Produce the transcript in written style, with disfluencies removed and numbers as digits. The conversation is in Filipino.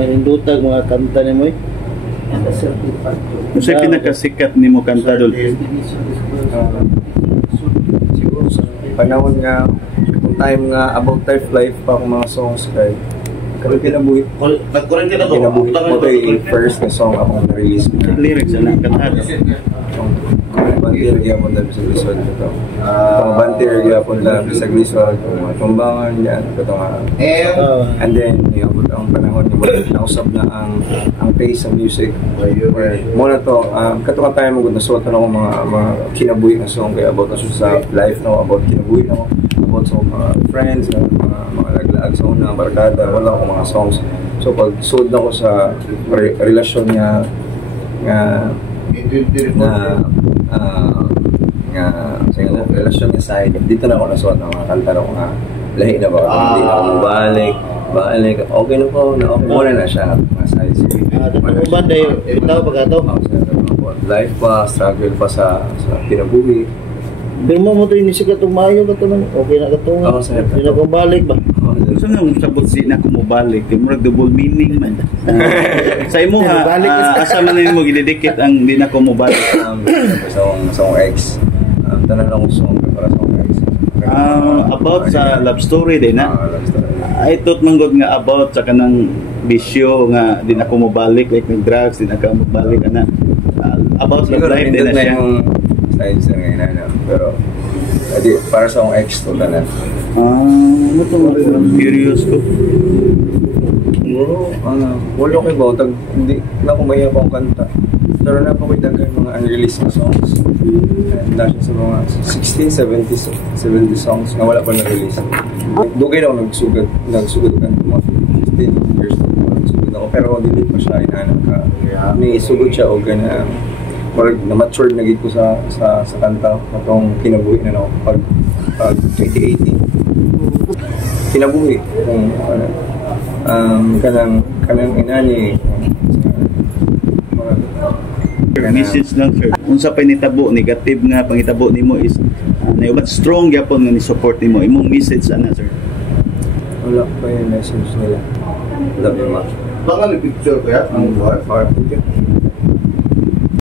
mga hindutag, mga kanta ni mo eh. Kung sa'yo pinakasikat ni mo kanta doon? Siguro sa panahon nga, kung time nga about life pa akong mga songs kay kami kinabuhi mo ito yung first na song akong na-release ko. Lyrics na kantado. Bantir gyapon dali sa lisod ito. Itong bantir gyapon dali sa lisod, tumbangan yan katong and then yung ang panahon ni mo nausap na ang pace ng music. Mo na to katong tayo mo gud nasuot na ako mga kinabuhi na song kay about sa life no, about kinabuhi no, about sa mga friends, mga laglaag sa una barkada, wala akong mga songs. So pag suod na ko sa relasyon niya nga sa relasyon niya side, dito na ako nasuot ng mga kanta na ko nga lahi na ba, hindi na ako balik, okay na po, okay muna na siya mga side series. Ano ba na yung bitaw pagkato? Life pa, struggle pa sa kinabuhi. Pero mo ito yung isikat itong mayo ka ito man, okay na ka ito nga, hindi na kong balik ba? So nga sabot di na kumubalik, murag double meaning man. Sa imo ha, asa man nimo gididikit ang di na kumubalik sa akong ex. Tanan lang ko song para sa akong ex. About sa love story din na. Ay tot manggod nga about sa kanang bisyo nga di na kumubalik, like ng drugs di na kumubalik ana. About love life din na siya. Side sa ngayon pero para sa akong ex to tanan. Ano to? Curious ko. Siguro, wala ko ba? Hindi na ko maya akong kanta. Pero na po ko dagay mga unreleased na songs. Dahil sa mga 16, 70 songs na wala pa na-release. Dugay na ako nagsugod ka mga 15 years nagsugod ako. Pero delete pa siya, inaanap ka. May isugod siya o gana. Na-mature na gid ko sa kanta. Itong kinabuhi na ako pag 2018. Kinabuhi kung kanang inani message lang sir. Unsa pa nitabo negative nga pangitabo nimo is but strong gyapon nga ni support nimo imong message ana sir. Wala pa yung message nila. Love you much. Baka ni picture kaya ang buhay.